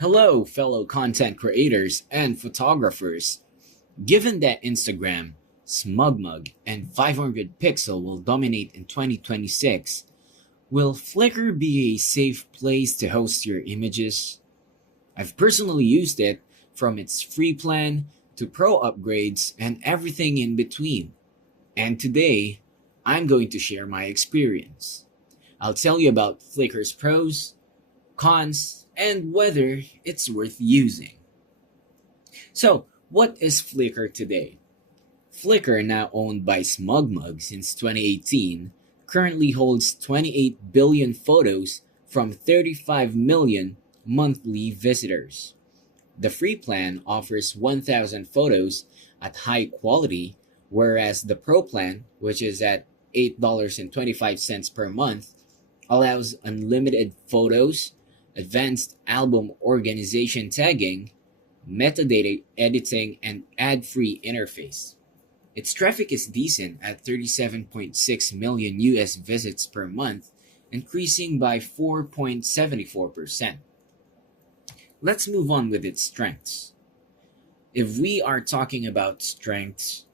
Hello, fellow content creators and photographers. Given that Instagram, SmugMug, and 500 Pixel will dominate in 2026, will Flickr be a safe place to host your images? I've personally used it from its free plan to pro upgrades and everything in between. And today, I'm going to share my experience. I'll tell you about Flickr's pros, cons, and whether it's worth using. So, what is Flickr today? Flickr, now owned by SmugMug since 2018, currently holds 28 billion photos from 35 million monthly visitors. The free plan offers 1,000 photos at high quality, whereas the Pro plan, which is at $8.25 per month, allows unlimited photos, advanced album organization tagging, metadata editing, and ad-free interface. Its traffic is decent at 37.6 million US visits per month, increasing by 4.74%. Let's move on with its strengths. If we are talking about strengths,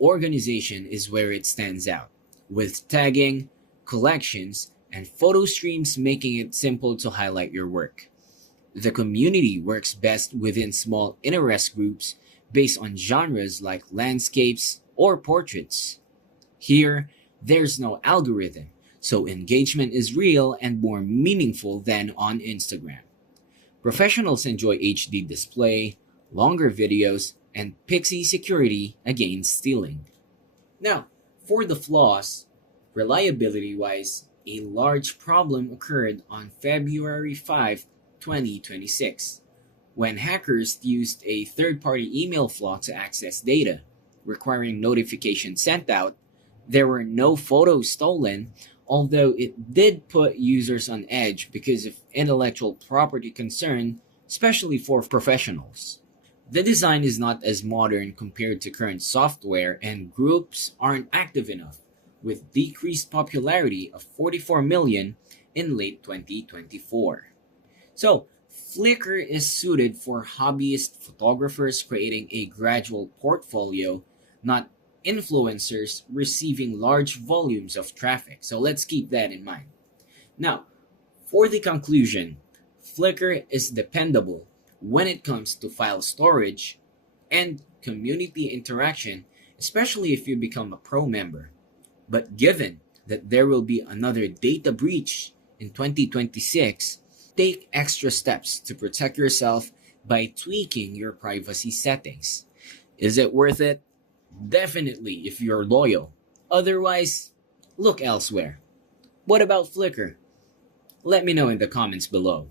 organization is where it stands out, with tagging, collections, and photo streams making it simple to highlight your work. The community works best within small interest groups based on genres like landscapes or portraits. Here, there's no algorithm, so engagement is real and more meaningful than on Instagram. Professionals enjoy HD display, longer videos, and pixie security against stealing. Now, for the flaws, reliability wise, a large problem occurred on February 5, 2026, when hackers used a third party email flaw to access data, requiring notifications sent out. There were no photos stolen, although it did put users on edge because of intellectual property concern, especially for professionals. The design is not as modern compared to current software, and groups aren't active enough, with decreased popularity of 44 million in late 2024. So, Flickr is suited for hobbyist photographers creating a gradual portfolio, not influencers receiving large volumes of traffic. So, let's keep that in mind. Now, for the conclusion, Flickr is dependable when it comes to file storage and community interaction, especially if you become a pro member. But given that there will be another data breach in 2026, take extra steps to protect yourself by tweaking your privacy settings. Is it worth it? Definitely if you're loyal. Otherwise, look elsewhere. What about Flickr? Let me know in the comments below.